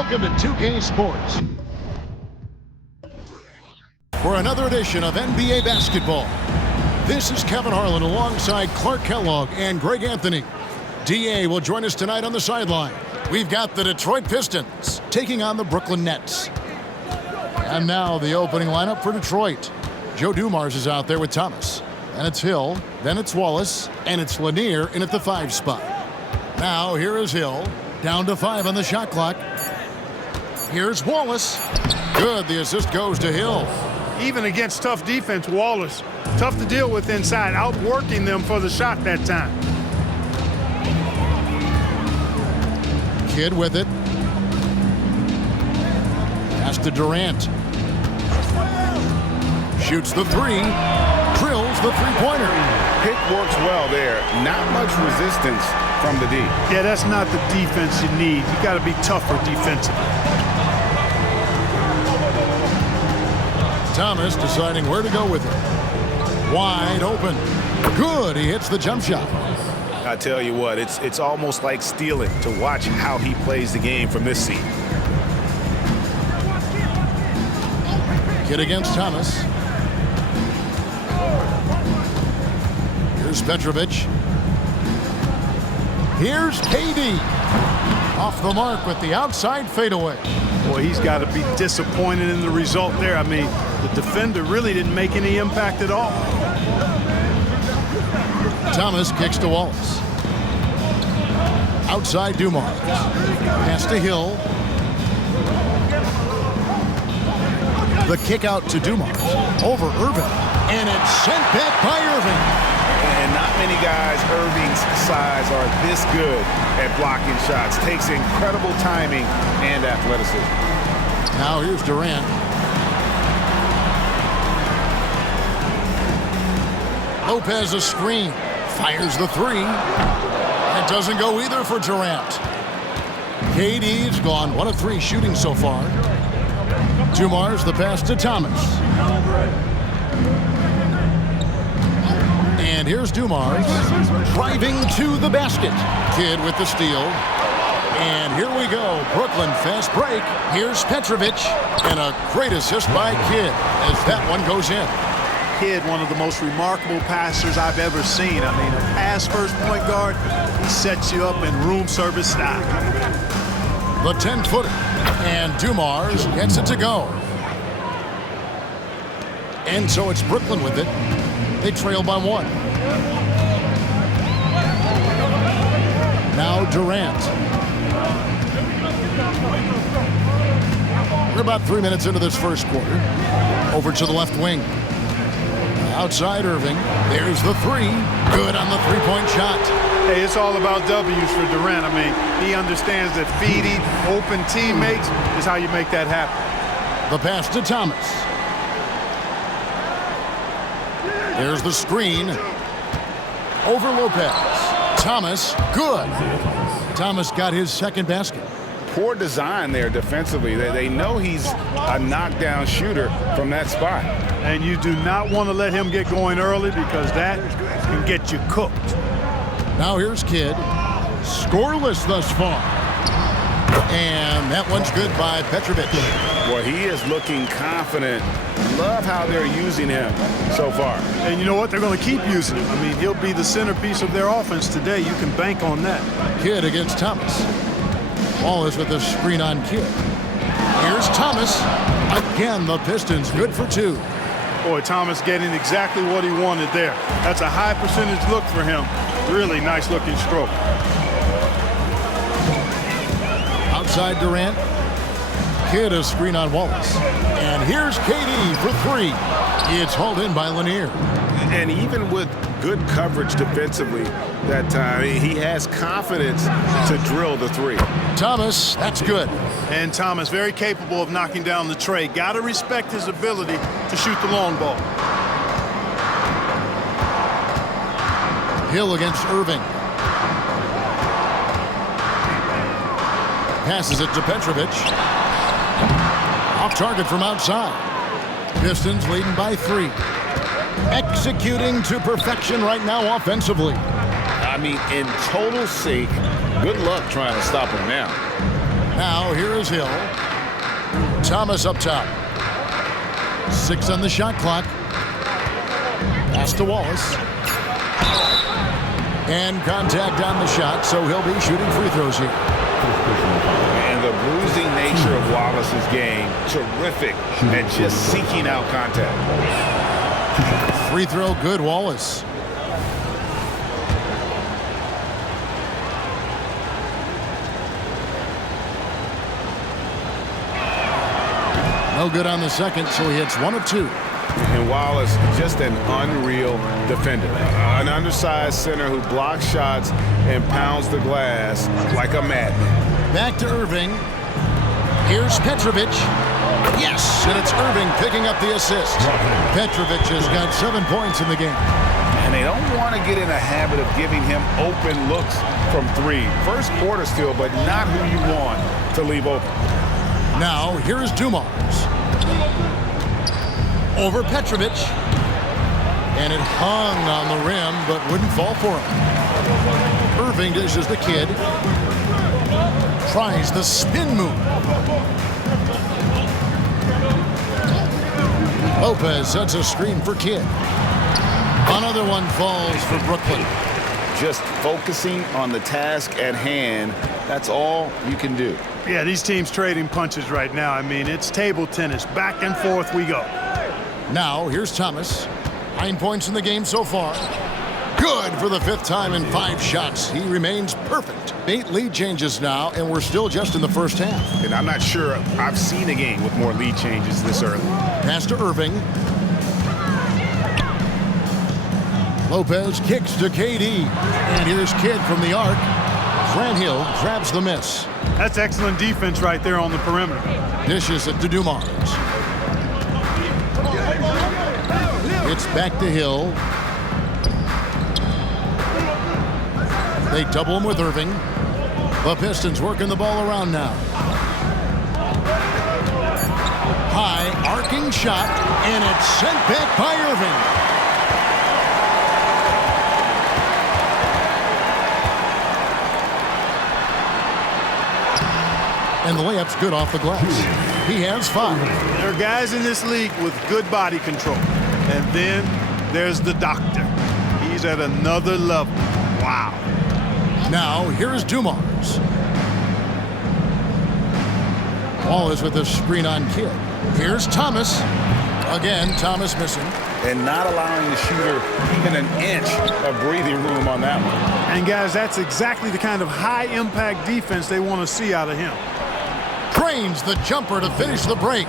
Welcome to 2K Sports for another edition of NBA basketball. This is Kevin Harlan alongside Clark Kellogg and Greg Anthony. DA will join us tonight on the sideline. We've got the Detroit Pistons taking on the Brooklyn Nets. And now the opening lineup for Detroit. Joe Dumars is out there with Thomas. Then it's Hill, then it's Wallace, and it's Lanier in at the 5 spot. Now here is Hill, down to 5 on the shot clock. Here's Wallace. Good, the assist goes to Hill. Even against tough defense, Wallace, tough to deal with inside, outworking them for the shot that time. Kidd with it. Pass to Durant. Shoots the 3. Drills the three-pointer. Pick works well there. Not much resistance from the D. Yeah, that's not the defense you need. You got to be tougher defensively. Thomas deciding where to go with it. Wide open. Good, he hits the jump shot. I tell you what, it's almost like stealing to watch how he plays the game from this seat. Kidd against Thomas. Here's Petrovic. Here's KD. Off the mark with the outside fadeaway. Boy, he's got to be disappointed in the result there. I mean, the defender really didn't make any impact at all. Thomas kicks to Wallace. Outside Dumars. Pass to Hill. The kick out to Dumars. Over Irving. And it's sent back by Irving. And not many guys Irving's size are this good at blocking shots. Takes incredible timing and athleticism. Now here's Durant. Lopez a screen. Fires the 3. It doesn't go either for Durant. KD's gone 1 of 3 shooting so far. Dumars the pass to Thomas. And here's Dumars driving to the basket. Kidd with the steal. And here we go. Brooklyn fast break. Here's Petrovic. And a great assist by Kidd as that one goes in. Kidd, one of the most remarkable passers I've ever seen. I mean, a pass-first point guard, he sets you up in room service style. The 10-footer. And Dumars gets it to go. And so it's Brooklyn with it. They trail by 1. Now Durant. We're about 3 minutes into this first quarter. Over to the left wing. Outside Irving. There's the 3. Good on the three-point shot. Hey, it's all about W's for Durant. I mean, he understands that feeding open teammates is how you make that happen. The pass to Thomas. There's the screen. Over Lopez. Thomas, good. Thomas got his second basket. Poor design there defensively. They know he's a knockdown shooter from that spot. And you do not want to let him get going early because that can get you cooked. Now here's Kidd. Scoreless thus far. And that one's good by Petrovic. Well, he is looking confident. Love how they're using him so far. And you know what? They're going to keep using him. I mean, he'll be the centerpiece of their offense today. You can bank on that. Kidd against Thomas. Wallace with a screen on Kidd. Here's Thomas. Again, the Pistons good for 2. Boy, Thomas getting exactly what he wanted there. That's a high percentage look for him. Really nice looking stroke. Outside Durant. Kidd a screen on Wallace. And here's KD for 3. It's hauled in by Lanier. And even with good coverage defensively that time, he has confidence to drill the 3. Thomas, that's good. And Thomas, very capable of knocking down the tray. Got to respect his ability to shoot the long ball. Hill against Irving. Passes it to Petrovic. Off target from outside. Pistons leading by 3. Executing to perfection right now offensively. I mean, in total sync. Good luck trying to stop him now. Now here is Hill. Thomas up top. 6 on the shot clock. Pass to Wallace. And contact on the shot, so he'll be shooting free throws here. And the bruising nature of Wallace's game, terrific at just seeking out contact. Free throw good, Wallace. No good on the second, so he hits 1 of 2. And Wallace, just an unreal defender. An undersized center who blocks shots and pounds the glass like a madman. Back to Irving. Here's Petrovic. Yes, and it's Irving picking up the assist. Petrovic has got 7 points in the game. And they don't want to get in a habit of giving him open looks from 3. First quarter still, but not who you want to leave open. Now, here's Dumars. Over Petrovic. And it hung on the rim, but wouldn't fall for him. Irving dishes the Kid. Tries the spin move. Lopez sets a screen for Kidd. Another one falls for Brooklyn. Just focusing on the task at hand, that's all you can do. Yeah, these teams trading punches right now. I mean, it's table tennis. Back and forth we go. Now, here's Thomas. 9 points in the game so far. Good for the 5th time in 5 shots. He remains perfect. 8 lead changes now, and we're still just in the first half. And I'm not sure I've seen a game with more lead changes this early. Pass to Irving. Lopez kicks to KD. And here's Kidd from the arc. Grant Hill grabs the miss. That's excellent defense right there on the perimeter. Dishes it to Dumars. It's back to Hill. They double him with Irving. The Pistons working the ball around now. High arcing shot, and it's sent back by Irving. And the layup's good off the glass. He has 5. There are guys in this league with good body control. And then there's the doctor. He's at another level. Wow. Now, here's Dumars. Wallace with a screen on Kidd. Here's Thomas. Again, Thomas missing. And not allowing the shooter even an inch of breathing room on that one. And guys, that's exactly the kind of high-impact defense they want to see out of him. Drains the jumper to finish the break.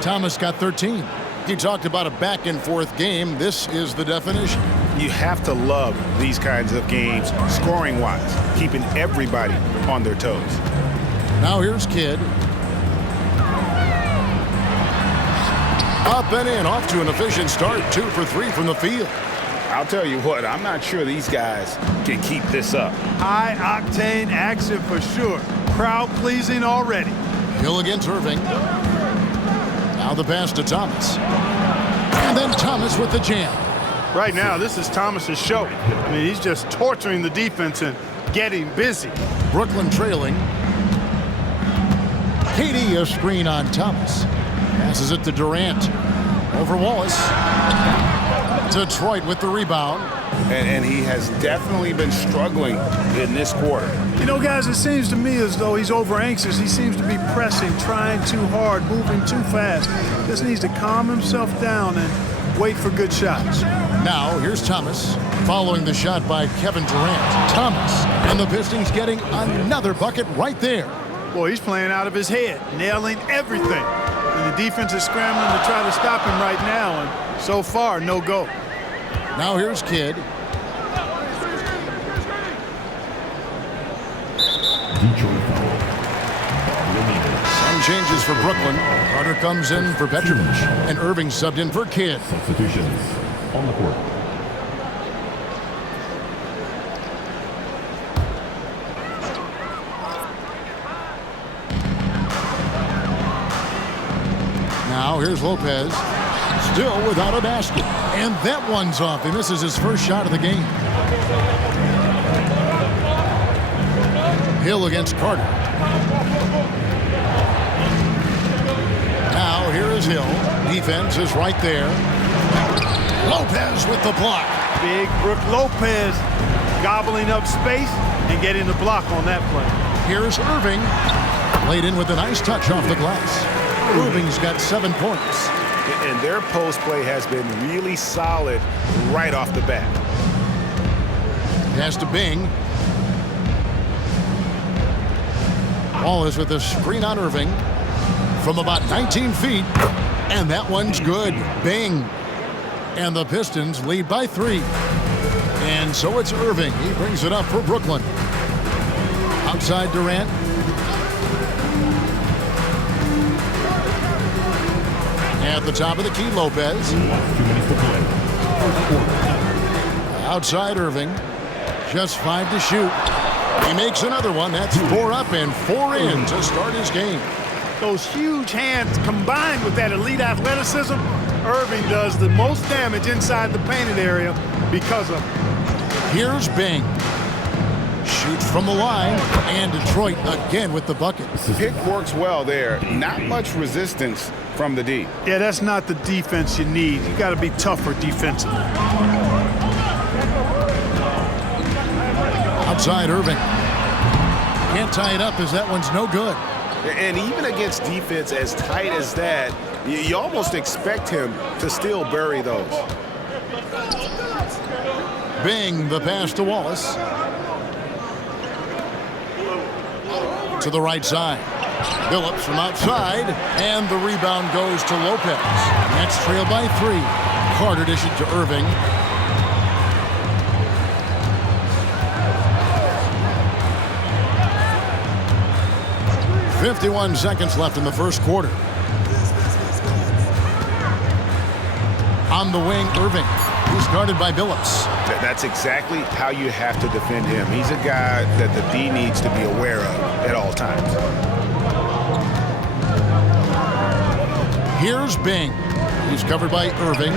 Thomas got 13. He talked about a back-and-forth game. This is the definition. You have to love these kinds of games, scoring-wise, keeping everybody on their toes. Now here's Kidd. Up and in, off to an efficient start. 2 for 3 from the field. I'll tell you what, I'm not sure these guys can keep this up. High-octane action for sure. Crowd-pleasing already. Hill against Irving. Now the pass to Thomas. And then Thomas with the jam. Right now, this is Thomas's show. I mean, he's just torturing the defense and getting busy. Brooklyn trailing. KD a screen on Thomas. Passes it to Durant. Over Wallace. Detroit with the rebound. And he has definitely been struggling in this quarter. You know, guys, it seems to me as though he's over anxious. He seems to be pressing, trying too hard, moving too fast. Just needs to calm himself down and wait for good shots. Now, here's Thomas, following the shot by Kevin Durant. Thomas, and the Pistons getting another bucket right there. Boy, he's playing out of his head, nailing everything. And the defense is scrambling to try to stop him right now, and so far, no go. Now here's Kidd. Some changes for Brooklyn. Carter comes in for Petrovic, and Irving subbed in for Kidd. Substitutions on the court. Now here's Lopez, still without a basket. And that one's off. He misses his first shot of the game. Hill against Carter. is Hill. Defense is right there. Lopez with the block. Big Brook Lopez gobbling up space and getting the block on that play. Here's Irving. Laid in with a nice touch off the glass. Irving's got 7 points. And their post play has been really solid right off the bat. Pass to Bing. Ball is with a screen on Irving from about 19 feet. And that one's good. Bing. And the Pistons lead by 3. And so it's Irving. He brings it up for Brooklyn. Outside Durant. At the top of the key, Lopez. 2 minutes to play. First quarter. Outside Irving. Just 5 to shoot. He makes another one. That's 4 up and 4 in to start his game. Those huge hands combined with that elite athleticism, Irving does the most damage inside the painted area because of it. Here's Bing. Shoots from the line, and Detroit again with the bucket. Pick works well there. Not much resistance from the D. Yeah, that's not the defense you need. You got to be tougher defensively. Outside Irving. Can't tie it up as that one's no good. And even against defense as tight as that, you almost expect him to still bury those. Bing, the pass to Wallace. To the right side. Phillips from outside, and the rebound goes to Lopez. Nets trail by 3. Carter dishes to Irving. .51 seconds left in the first quarter. On the wing, Irving. He's guarded by Phillips. That's exactly how you have to defend him. He's a guy that the D needs to be aware of at all times. Here's Bing. He's covered by Irving.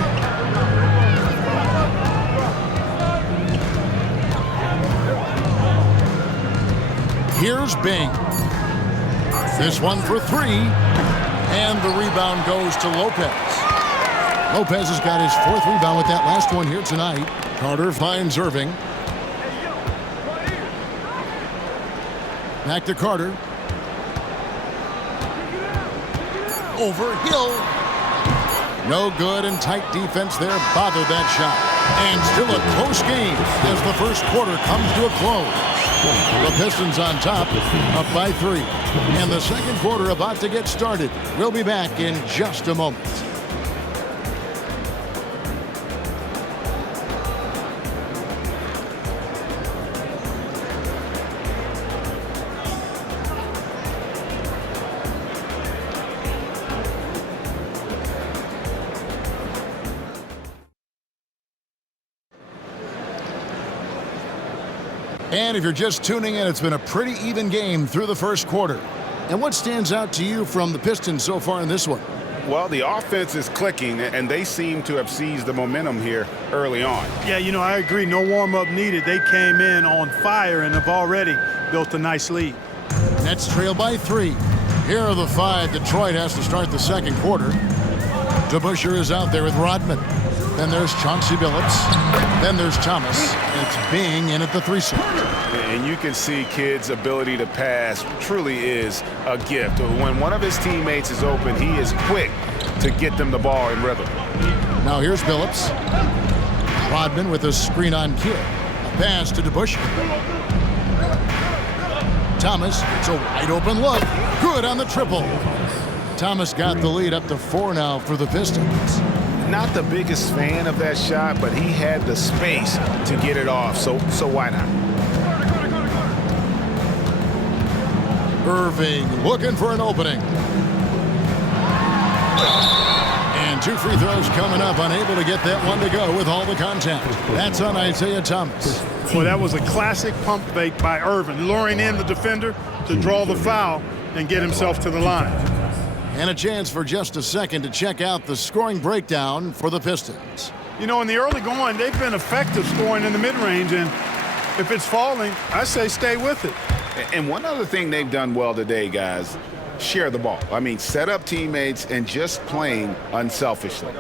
Here's Bing. This one for 3. And the rebound goes to Lopez. Lopez has got his 4th rebound with that last one here tonight. Carter finds Irving. Back to Carter. Over Hill. No good, and tight defense there bothered that shot. And still a close game as the first quarter comes to a close. The Pistons on top, up by 3. And the second quarter about to get started. We'll be back in just a moment. And if you're just tuning in, it's been a pretty even game through the first quarter. And what stands out to you from the Pistons so far in this one? Well, the offense is clicking, and they seem to have seized the momentum here early on. Yeah, you know, I agree. No warm-up needed. They came in on fire and have already built a nice lead. Nets trail by 3. Here are the 5. Detroit has to start the second quarter. DeBusschere is out there with Rodman. Then there's Chauncey Billups. Then there's Thomas. And it's Bing in at the 3 slot. And you can see Kidd's ability to pass truly is a gift. When one of his teammates is open, he is quick to get them the ball in rhythm. Now here's Billups. Rodman with a screen on Kidd. A pass to DeBusschere. Thomas, it's a wide open look. Good on the triple. Thomas got the lead up to 4 now for the Pistons. Not the biggest fan of that shot, but he had the space to get it off, so why not? Irving looking for an opening. And 2 free throws coming up, unable to get that one to go with all the contact. That's on Isaiah Thomas. Well, that was a classic pump fake by Irving, luring in the defender to draw the foul and get himself to the line. And a chance for just a second to check out the scoring breakdown for the Pistons. You know, in the early going, they've been effective scoring in the mid-range, and if it's falling, I say stay with it. And one other thing they've done well today, guys, share the ball. I mean, set up teammates and just playing unselfishly.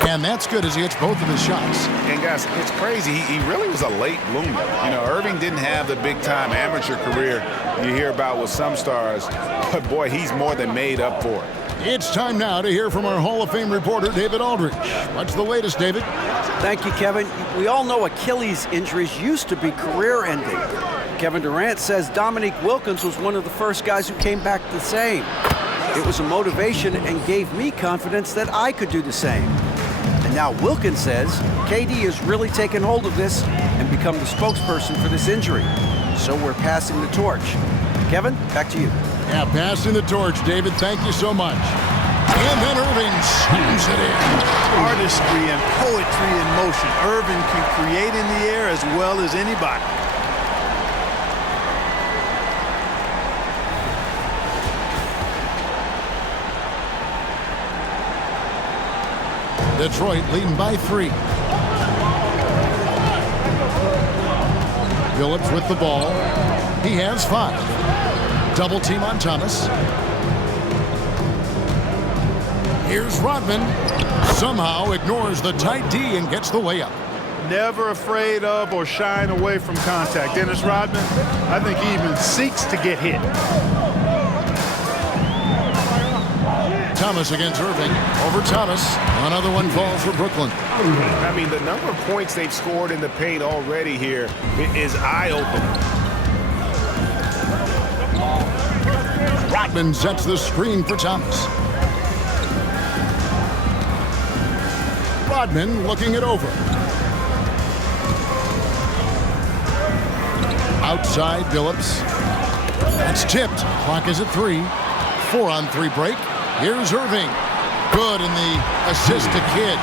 And that's good as he hits both of his shots. And guys, it's crazy. He really was a late bloomer. You know, Irving didn't have the big-time amateur career you hear about with some stars, but boy, he's more than made up for it. It's time now to hear from our Hall of Fame reporter, David Aldridge. What's the latest, David? Thank you, Kevin. We all know Achilles injuries used to be career-ending. Kevin Durant says Dominique Wilkins was one of the first guys who came back the same. It was a motivation and gave me confidence that I could do the same. And now Wilkins says KD has really taken hold of this and become the spokesperson for this injury. So we're passing the torch. Kevin, back to you. Yeah, passing the torch, David. Thank you so much. And then Irving slams it in. Artistry and poetry in motion. Irving can create in the air as well as anybody. Detroit leading by 3. Phillips with the ball. He has 5. Double team on Thomas. Here's Rodman. Somehow ignores the tight D and gets the layup. Never afraid of or shying away from contact. Dennis Rodman, I think he even seeks to get hit. Thomas against Irving. Over Thomas. Another one falls for Brooklyn. I mean, the number of points they've scored in the paint already here is eye-opening. Rodman sets the screen for Thomas. Rodman looking it over. Outside Phillips. That's tipped. Clock is at 3. 4-on-3 break. Here's Irving. Good in the assist to Kidd.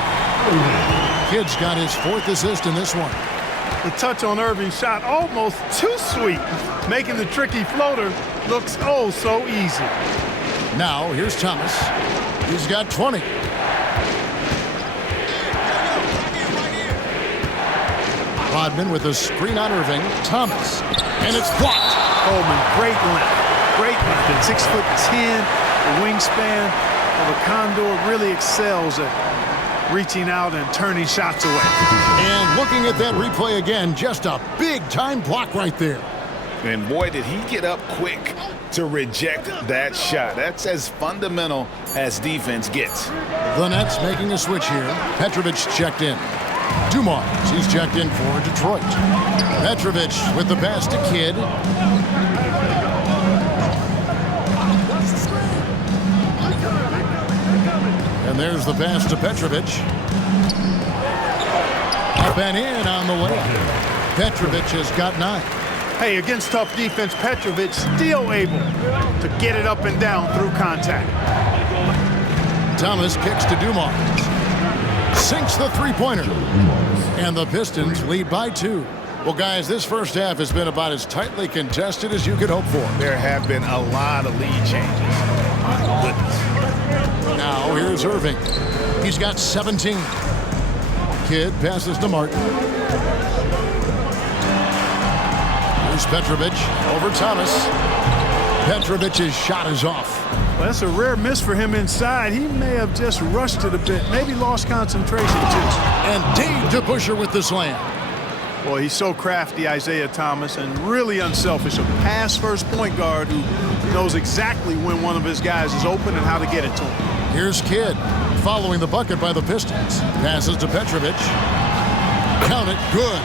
Kidd's got his 4th assist in this one. The touch on Irving's shot almost too sweet, making the tricky floater looks oh so easy. Now here's Thomas. He's got 20. Rodman with a screen on Irving. Thomas. And it's blocked. Coleman, great length. Great length. At 6'10", the wingspan of a Condor really excels at reaching out and turning shots away. And looking at that replay again, just a big-time block right there. And boy, did he get up quick to reject that shot. That's as fundamental as defense gets. The Nets making a switch here. Petrovic checked in. Dumars, he's checked in for Detroit. Petrovic with the pass to Kidd. And there's the pass to Petrovic. Up and in on the way. Petrovic has got 9. Hey, against tough defense, Petrovic still able to get it up and down through contact. Thomas kicks to Dumars. Sinks the three-pointer. And the Pistons lead by 2. Well, guys, this first half has been about as tightly contested as you could hope for. There have been a lot of lead changes. My goodness. Now here's Irving. He's got 17. Kidd passes to Martin. Here's Petrovic over Thomas. Petrovic's shot is off. Well, that's a rare miss for him inside. He may have just rushed it a bit, maybe lost concentration too. And Dave DeBusschere with the slam. Boy, he's so crafty, Isaiah Thomas, and really unselfish. A pass-first point guard who knows exactly when one of his guys is open and how to get it to him. Here's Kidd following the bucket by the Pistons. Passes to Petrovic. Count it, good.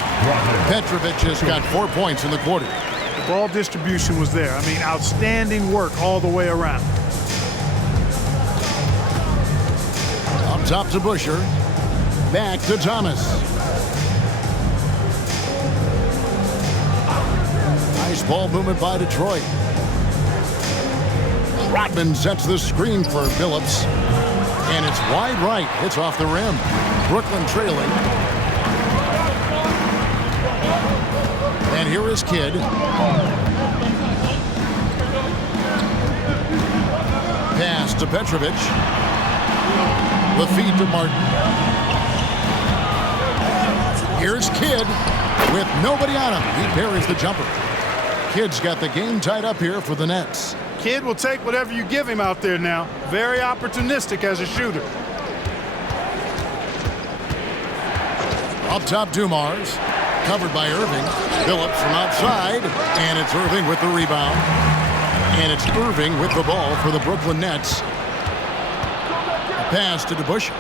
Petrovic has got 4 points in the quarter. The ball distribution was there. I mean, outstanding work all the way around. Up top to Busher. Back to Thomas. Nice ball movement by Detroit. Rodman sets the screen for Phillips. And it's wide right. Hits off the rim. Brooklyn trailing. And here is Kidd. Pass to Petrovic. The feed to Martin. Here's Kidd with nobody on him. He buries the jumper. Kidd's got the game tied up here for the Nets. Kidd will take whatever you give him out there now. Very opportunistic as a shooter. Up top, Dumars. Covered by Irving. Phillips from outside. And it's Irving with the rebound. And it's Irving with the ball for the Brooklyn Nets. A pass to DeBush.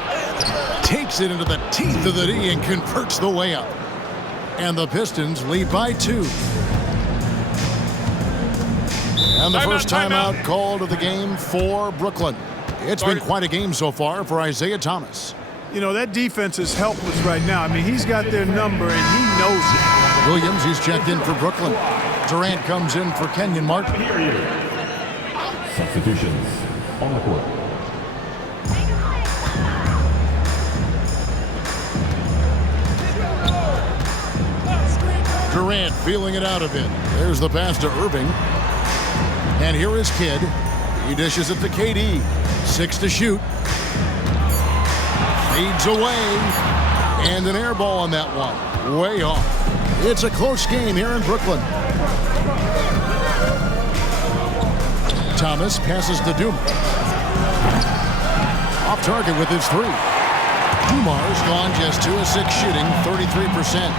Takes it into the teeth of the D and converts the layup. And the Pistons lead by 2. And the first timeout called of the game for Brooklyn. It's been quite a game so far for Isaiah Thomas. You know, that defense is helpless right now. I mean, he's got their number, and he knows it. Williams, he's checked in for Brooklyn. Durant comes in for Kenyon Martin. Substitutions on the court. Durant feeling it out a bit. There's the pass to Irving. And here is Kidd. He dishes it to KD. 6 to shoot. Fades away. And an air ball on that one. Way off. It's a close game here in Brooklyn. Thomas passes to Dumars. Off target with his 3. Dumars gone just 2 of 6 shooting, 33%.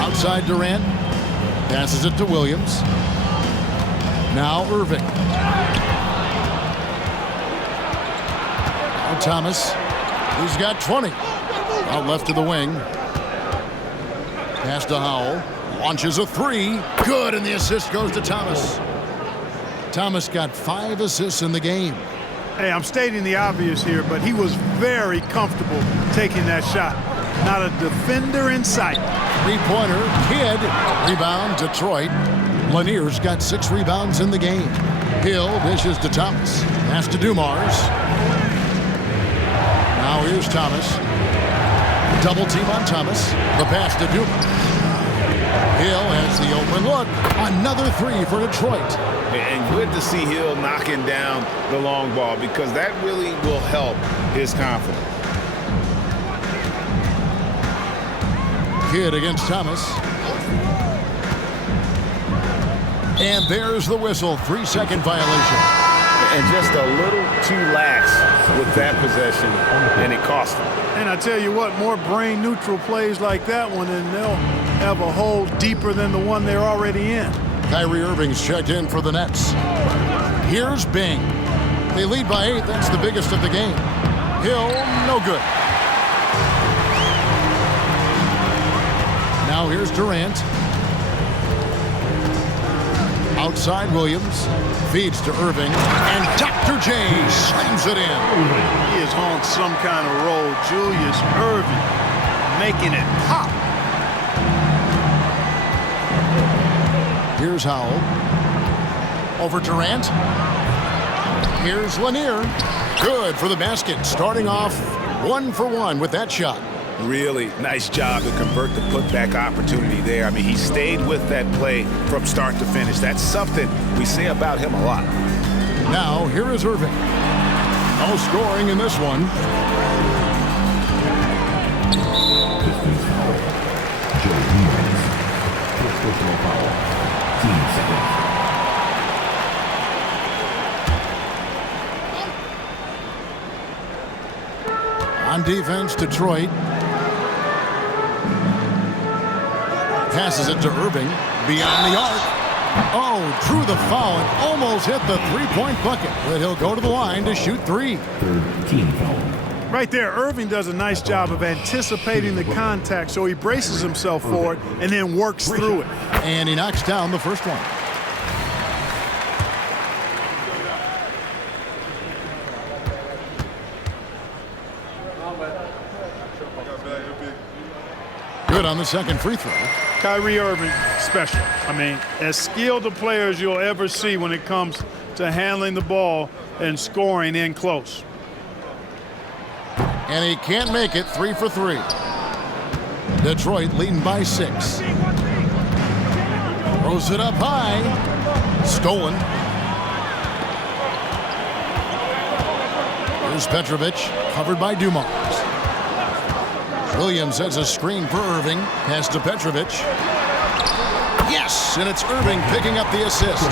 Outside Durant. Passes it to Williams. Now Irving. Now Thomas. He's got 20. Out left to the wing. Pass to Howell. Launches a 3. Good, and the assist goes to Thomas. Thomas got 5 assists in the game. Hey, I'm stating the obvious here, but he was very comfortable taking that shot. Not a defender in sight. 3-pointer, Kidd. Rebound, Detroit. Lanier's got 6 rebounds in the game. Hill dishes to Thomas. Pass to Dumars. Now here's Thomas. Double team on Thomas. The pass to Dumars. Hill has the open look. Another 3 for Detroit. And good to see Hill knocking down the long ball because that really will help his confidence. Kidd against Thomas. And there's the whistle. 3-second violation. And just a little too lax with that possession, and it cost him. And I tell you what, more brain-neutral plays like that one, and they'll have a hole deeper than the one they're already in. Kyrie Irving's checked in for the Nets. Here's Bing. They lead by 8. That's the biggest of the game. Hill, no good. Now here's Durant. Outside Williams. Feeds to Irving. And Dr. J slams it in. He is on some kind of roll. Julius Irving making it pop. Here's Howell. Over Durant. Here's Lanier. Good for the basket. Starting off 1 for 1 with that shot. Really nice job to convert the putback opportunity there. I mean, he stayed with that play from start to finish. That's something we say about him a lot. Now, here is Irving. No scoring in this one. Pistons foul. Joe Dumars. First personal foul. Team second. On defense, Detroit. Passes it to Irving. Beyond the arc. Oh, drew the foul and almost hit the 3-point bucket. But he'll go to the line to shoot 3. Third team foul. Right there, Irving does a nice job of anticipating the contact, so he braces himself for it and then works through it. And he knocks down the first one. Good on the second free throw. Kyrie Irving, special. I mean, as skilled a player as you'll ever see when it comes to handling the ball and scoring in close. And he can't make it. 3 for 3. Detroit leading by 6. Throws it up high. Stolen. Here's Petrovic, covered by Dumars. Williams has a screen for Irving. Pass to Petrovic. Yes, and it's Irving picking up the assist.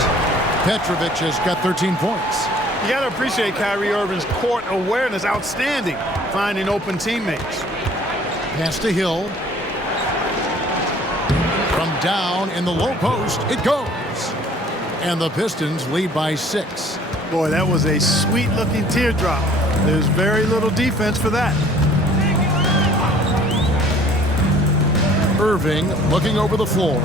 Petrovic has got 13 points. You got to appreciate Kyrie Irving's court awareness. Outstanding, finding open teammates. Pass to Hill. From down in the low post, it goes. And the Pistons lead by 6. Boy, that was a sweet-looking teardrop. There's very little defense for that. Irving looking over the floor.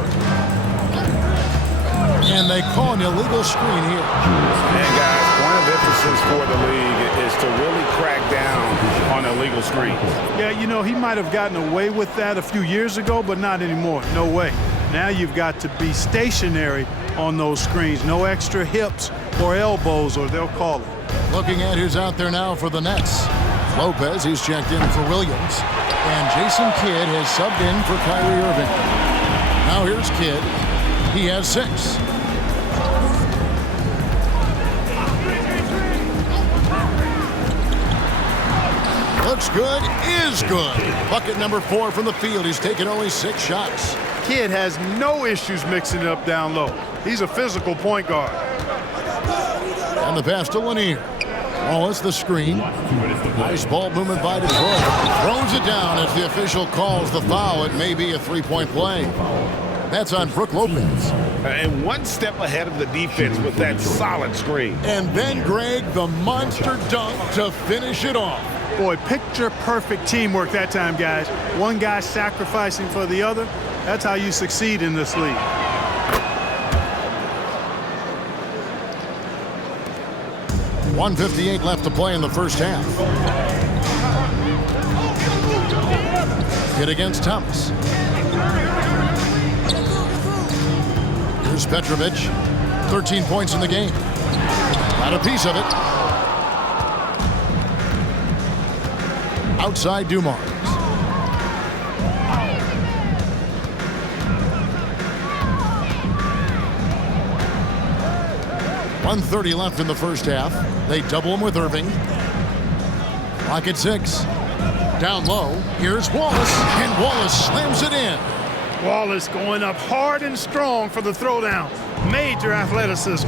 And they call an illegal screen here. And guys, point of emphasis for the league is to really crack down on illegal screens. Yeah, you know, he might have gotten away with that a few years ago, but not anymore. No way. Now you've got to be stationary on those screens. No extra hips or elbows, or they'll call it. Looking at who's out there now for the Nets. Lopez, he's checked in for Williams. And Jason Kidd has subbed in for Kyrie Irving. Now here's Kidd. He has 6. Looks good, is good. Bucket number 4 from the field. He's taken only 6 shots. Kidd has no issues mixing it up down low. He's a physical point guard. And the pass to Lanier. Wallace the screen. Nice ball movement by Detroit. Throws it down as the official calls the foul. It may be a 3-point play. That's on Brook Lopez. And one step ahead of the defense with that solid screen. And then, Greg, the monster dunk to finish it off. Boy, picture-perfect teamwork that time, guys. One guy sacrificing for the other. That's how you succeed in this league. .158 left to play in the first half. Hit against Thomas. Here's Petrovic. 13 points in the game. Got a piece of it. Outside Dumars. .130 left in the first half. They double him with Irving. Clock at 6. Down low. Here's Wallace. And Wallace slams it in. Wallace going up hard and strong for the throwdown. Major athleticism.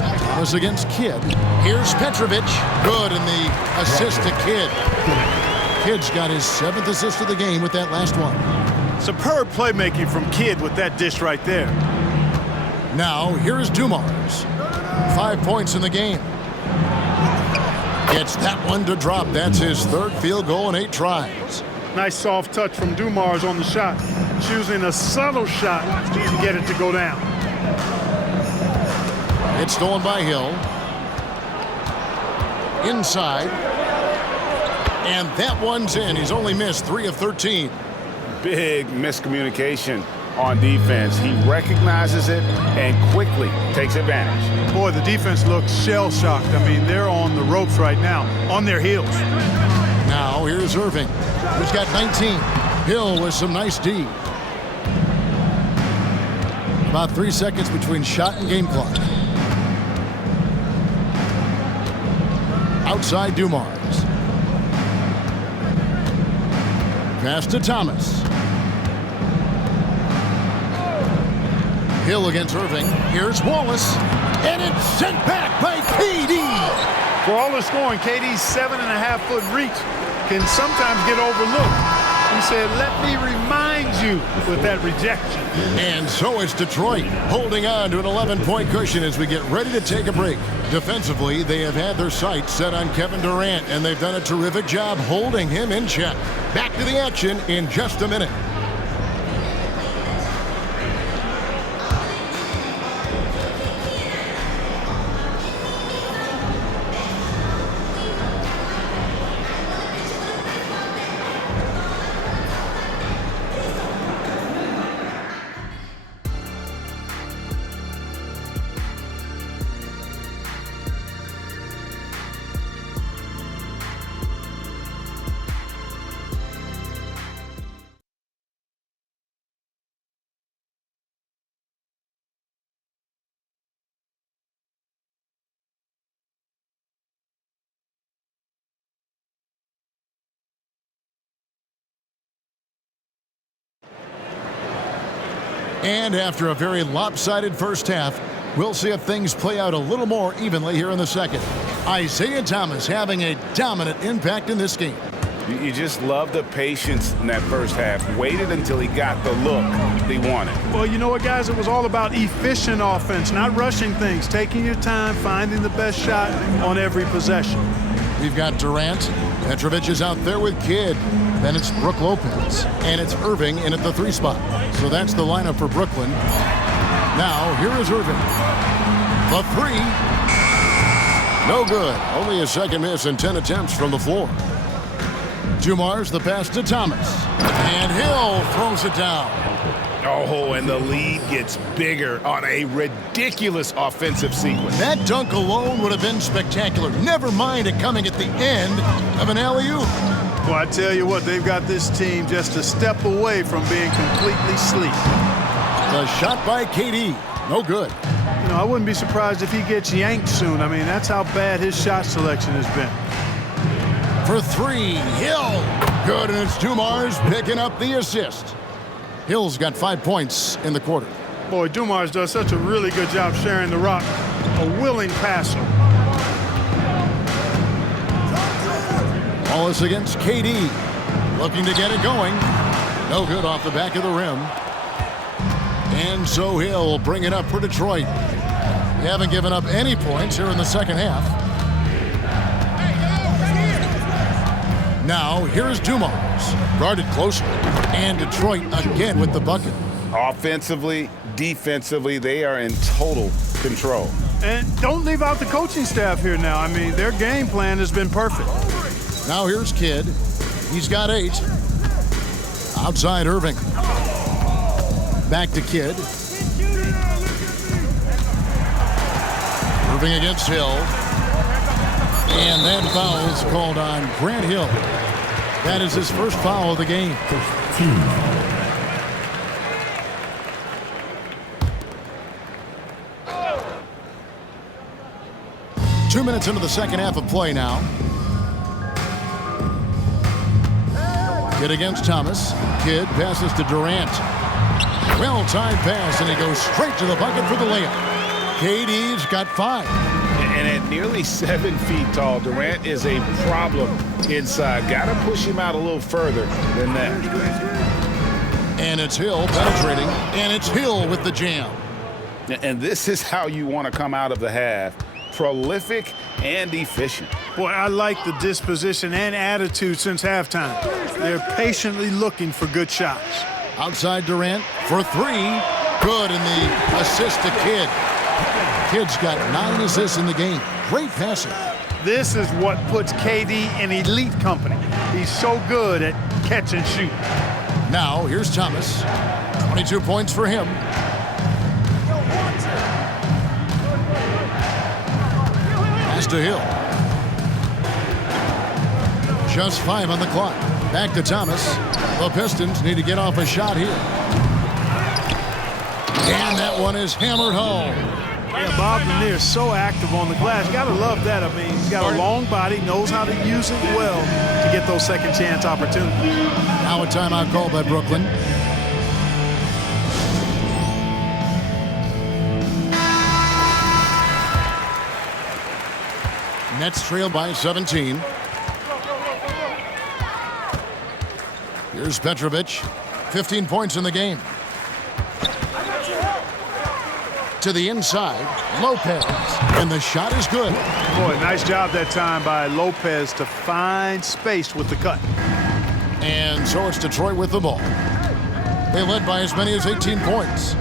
Thomas against Kidd. Here's Petrovic. Good in the assist to Kidd. Kidd's got his 7th assist of the game with that last one. Superb playmaking from Kidd with that dish right there. Now, here's Dumars. 5 points in the game. Gets that one to drop. That's his 3rd field goal in 8 tries. Nice soft touch from Dumars on the shot. Choosing a subtle shot to get it to go down. It's stolen by Hill. Inside. And that one's in. He's only missed 3 of 13. Big miscommunication on defense. He recognizes it and quickly takes advantage. Boy, the defense looks shell-shocked. I mean, they're on the ropes right now, on their heels. Now, here's Irving, who's got 19. Hill with some nice D. About 3 seconds between shot and game clock. Outside Dumars. Pass to Thomas. Hill against Irving. Here's Wallace. And it's sent back by KD. For all the scoring, KD's 7.5-foot reach can sometimes get overlooked. He said, let me remind you with that rejection. And so it's Detroit holding on to an 11-point cushion as we get ready to take a break. Defensively, they have had their sights set on Kevin Durant, and they've done a terrific job holding him in check. Back to the action in just a minute. And after a very lopsided first half, we'll see if things play out a little more evenly here in the second. Isaiah Thomas having a dominant impact in this game. You just love the patience in that first half. Waited until he got the look he wanted. Well, you know what, guys? It was all about efficient offense, not rushing things, taking your time, finding the best shot on every possession. We've got Durant. Petrovic is out there with Kidd. Then it's Brook Lopez. And it's Irving in at the 3 spot. So that's the lineup for Brooklyn. Now, here is Irving. The 3. No good. Only a second miss and 10 attempts from the floor. Dumars the pass to Thomas. And Hill throws it down. Oh, and the lead gets bigger on a ridiculous offensive sequence. That dunk alone would have been spectacular. Never mind it coming at the end of an alley-oop. Well, I tell you what, they've got this team just a step away from being completely asleep. The shot by KD. No good. You know, I wouldn't be surprised if he gets yanked soon. I mean, that's how bad his shot selection has been. For 3, Hill. Good, and it's Dumars picking up the assist. Hill's got 5 points in the quarter. Boy, Dumars does such a really good job sharing the rock. A willing passer. Wallace against KD. Looking to get it going. No good off the back of the rim. And so Hill will bring it up for Detroit. They haven't given up any points here in the second half. Now, here's Dumars. Guarded closely. And Detroit again with the bucket. Offensively, defensively, they are in total control. And don't leave out the coaching staff here now. I mean, their game plan has been perfect. Now here's Kidd. He's got 8. Outside Irving. Back to Kidd. Irving against Hill. And then fouls called on Grant Hill. That is his first foul of the game. 2 minutes into the second half of play now. Kidd against Thomas. Kidd passes to Durant. Well-timed pass, and he goes straight to the bucket for the layup. KD's got 5. And at nearly 7 feet tall, Durant is a problem inside. Got to push him out a little further than that. And it's Hill penetrating, and it's Hill with the jam. And this is how you want to come out of the half. Prolific and efficient. Boy, I like the disposition and attitude since halftime. They're patiently looking for good shots. Outside Durant for 3. Good, and the assist to Kidd. Kidd's got 9 assists in the game. Great passing. This is what puts KD in elite company. He's so good at catch and shoot. Now, here's Thomas. 22 points for him. Pass to Hill. Just 5 on the clock. Back to Thomas. The Pistons need to get off a shot here. And that one is hammered home. Yeah, Bob Lanier is so active on the glass. You got to love that. I mean, he's got a long body, knows how to use it well to get those second chance opportunities. Now a timeout call by Brooklyn. Nets trail by 17. Here's Petrovic. 15 points in the game. To the inside, Lopez, and the shot is good. Boy, nice job that time by Lopez to find space with the cut. And so it's Detroit with the ball. They led by as many as 18 points.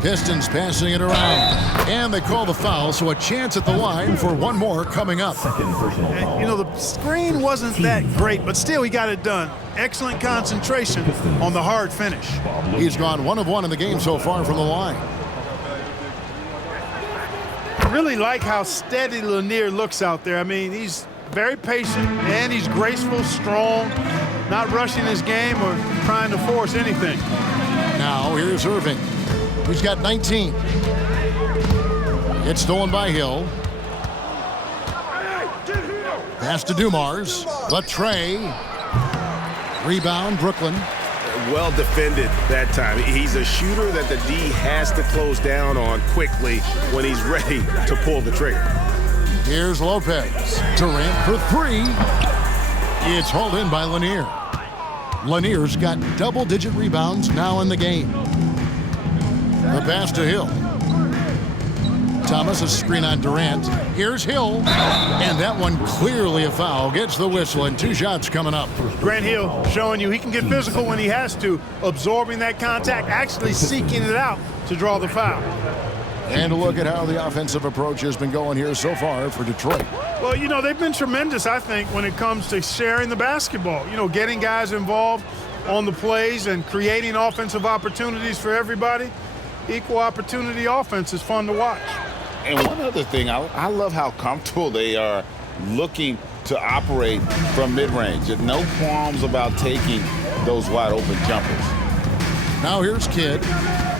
Pistons passing it around, and they call the foul, so a chance at the line for one more coming up. And, you know, the screen wasn't that great, but still he got it done. Excellent concentration on the hard finish. He's gone 1 of 1 in the game so far from the line. I really like how steady Lanier looks out there. I mean, he's very patient, and he's graceful, strong, not rushing his game or trying to force anything. Now here's Irving. He's got 19. It's stolen by Hill. Pass to Dumars. The tray. Rebound, Brooklyn. well defended that time. He's a shooter that the D has to close down on quickly when he's ready to pull the trigger. Here's Lopez. Durant for three. It's hauled in by Lanier. Lanier's got double-digit rebounds now in the game. The pass to Hill. Thomas, a screen on Durant. Here's Hill. And that one clearly a foul. Gets the whistle, and 2 shots coming up. Grant Hill showing you he can get physical when he has to, absorbing that contact, actually seeking it out to draw the foul. And look at how the offensive approach has been going here so far for Detroit. Well, you know, they've been tremendous, I think, when it comes to sharing the basketball. You know, getting guys involved on the plays and creating offensive opportunities for everybody. Equal opportunity offense is fun to watch. And one other thing, I love how comfortable they are looking to operate from mid-range. No qualms about taking those wide-open jumpers. Now here's Kidd.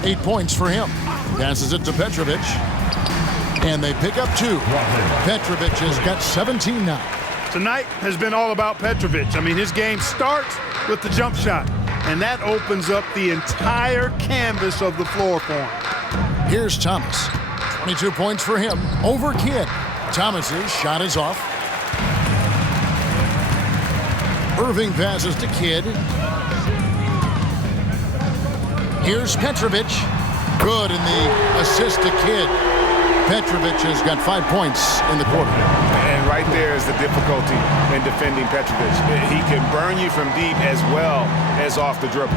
8 points for him. Passes it to Petrovic. And they pick up 2. Petrovic has got 17 now. Tonight has been all about Petrovic. I mean, his game starts with the jump shot, and that opens up the entire canvas of the floor for him. Here's Thomas. 22 points for him over Kidd. Thomas's shot is off. Irving passes to Kidd. Here's Petrovic. Good in the assist to Kidd. Petrovic has got 5 points in the quarter. And right there is the difficulty in defending Petrovic. He can burn you from deep as well as off the dribble.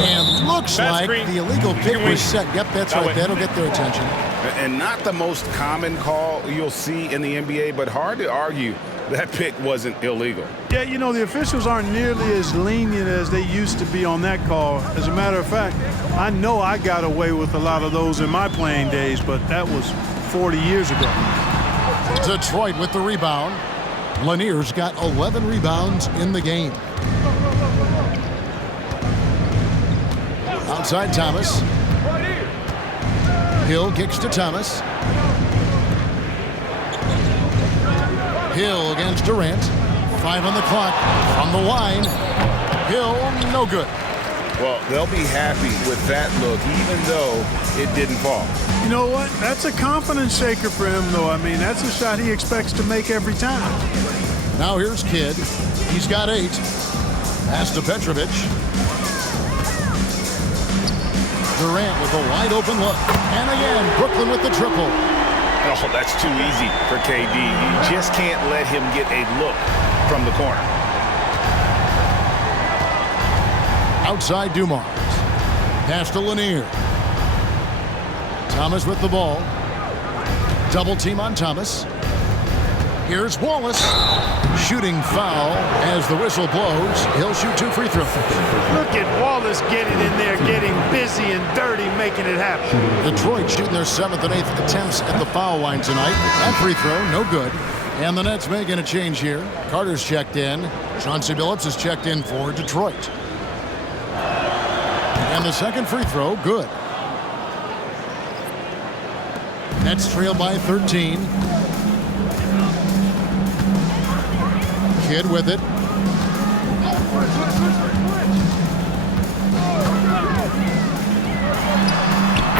And looks like the illegal pick was set. Yep, that's right. That'll get their attention. And not the most common call you'll see in the NBA, but hard to argue that pick wasn't illegal. Yeah, you know, the officials aren't nearly as lenient as they used to be on that call. As a matter of fact, I know I got away with a lot of those in my playing days, but that was 40 years ago. Detroit with the rebound. Lanier's got 11 rebounds in the game. Outside Thomas. Hill kicks to Thomas. Hill against Durant. 5 on the clock. From the line. Hill, no good. Well, they'll be happy with that look, even though it didn't fall. You know what? That's a confidence shaker for him, though. I mean, that's a shot he expects to make every time. Now here's Kidd. He's got 8. Pass to Petrovic. Durant with a wide open look. And again, Brooklyn with the triple. Oh, that's too easy for KD. You just can't let him get a look from the corner. Outside Dumars. Pass to Lanier. Thomas with the ball. Double team on Thomas. Here's Wallace. Shooting foul as the whistle blows. He'll shoot 2 free throws. Look at Wallace getting in there, getting busy and dirty, making it happen. Detroit shooting their 7th and 8th attempts at the foul line tonight. That free throw, no good. And the Nets making a change here. Carter's checked in. Chauncey Billups is checked in for Detroit. And the second free throw, good. Nets trail by 13. Kidd with it.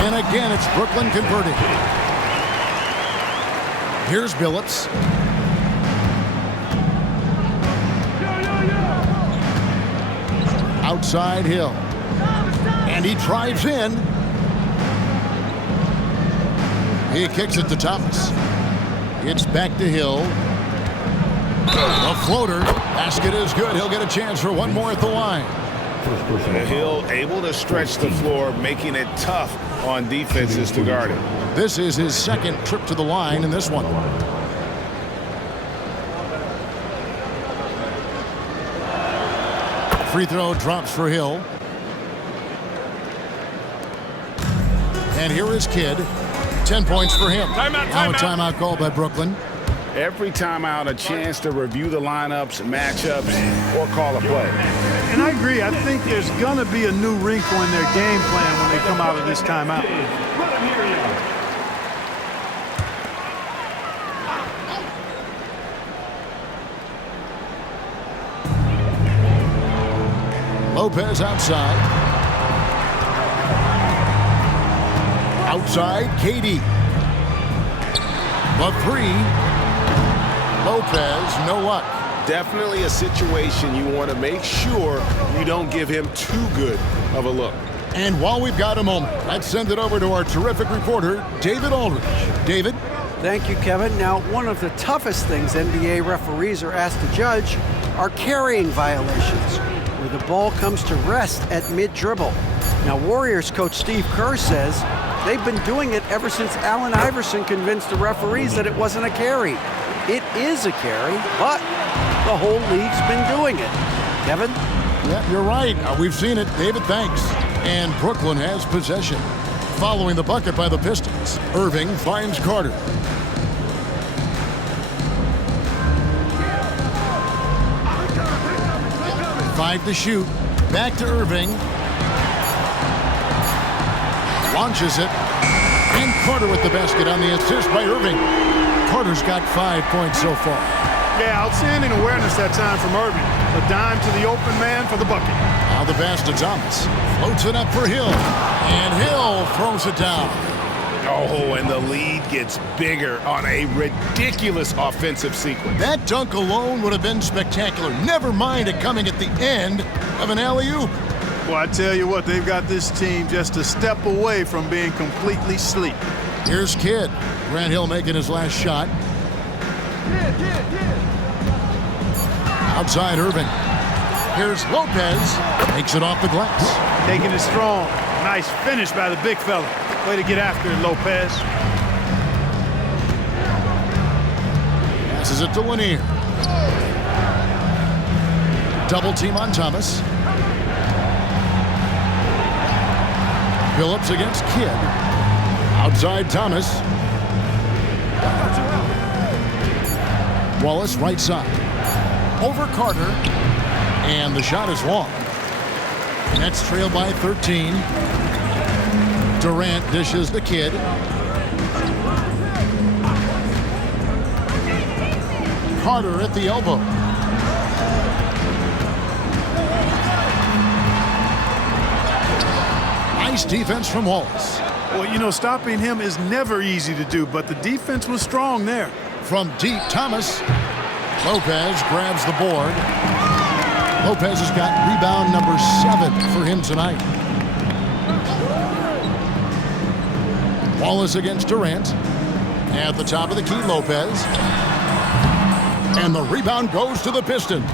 And again, it's Brooklyn converting. Here's Billups. Outside Hill. And he drives in. He kicks it to Thomas. It's back to Hill. A floater. Basket is good. He'll get a chance for one more at the line. Hill able to stretch the floor, making it tough on defenses to guard him. This is his second trip to the line in this one. Free throw drops for Hill. And here is Kidd. 10 points for him. Now a timeout call by Brooklyn. Every timeout, a chance to review the lineups, matchups, or call a play. And I agree. I think there's going to be a new wrinkle in their game plan when they come out of this timeout. Lopez outside. Outside, KD. The three. Lopez, no luck. Definitely a situation you want to make sure you don't give him too good of a look. And while we've got a moment, let's send it over to our terrific reporter, David Aldridge. David? Thank you, Kevin. Now, one of the toughest things NBA referees are asked to judge are carrying violations, where the ball comes to rest at mid-dribble. Now, Warriors coach Steve Kerr says they've been doing it ever since Allen Iverson convinced the referees that it wasn't a carry. It is a carry, but the whole league's been doing it. Kevin? Yeah, you're right. We've seen it. David, thanks. And Brooklyn has possession. Following the bucket by the Pistons, Irving finds Carter. Five to shoot. Back to Irving. Launches it. And Carter with the basket on the assist by Irving. Carter's got 5 points so far. Yeah, outstanding awareness that time from Irving. A dime to the open man for the bucket. Now the pass to Thomas. Floats it up for Hill. And Hill throws it down. Oh, and the lead gets bigger on a ridiculous offensive sequence. That dunk alone would have been spectacular. Never mind it coming at the end of an alley-oop. Well, I tell you what, they've got this team just a step away from being completely asleep. Here's Kidd. Grant Hill making his last shot. Outside Irving. Here's Lopez. Makes it off the glass. Taking it strong. Nice finish by the big fella. Way to get after it, Lopez. Passes it to Lanier. Double team on Thomas. Phillips against Kidd. Outside Thomas. Wallace right side. Over Carter. And the shot is long. Nets trail by 13. Durant dishes the Kidd. Carter at the elbow. Nice defense from Wallace. Well, you know, stopping him is never easy to do, but the defense was strong there. From deep, Thomas. Lopez grabs the board. Lopez has got rebound number 7 for him tonight. Wallace against Durant. At the top of the key, Lopez. And the rebound goes to the Pistons.